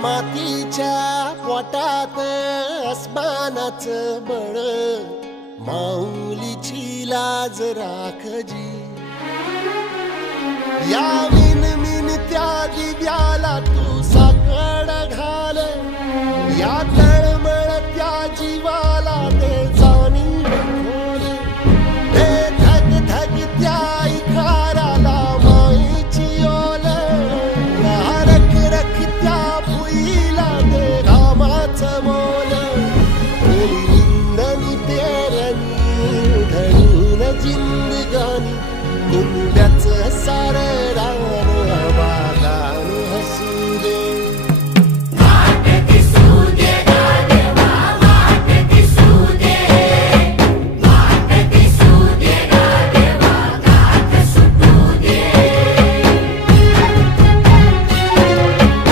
मातीच्या पोटात अस्मानाचं बळ, माऊलीची लाज राखजी. या विनमिन त्या दिव्याला तू साकड घाल, यात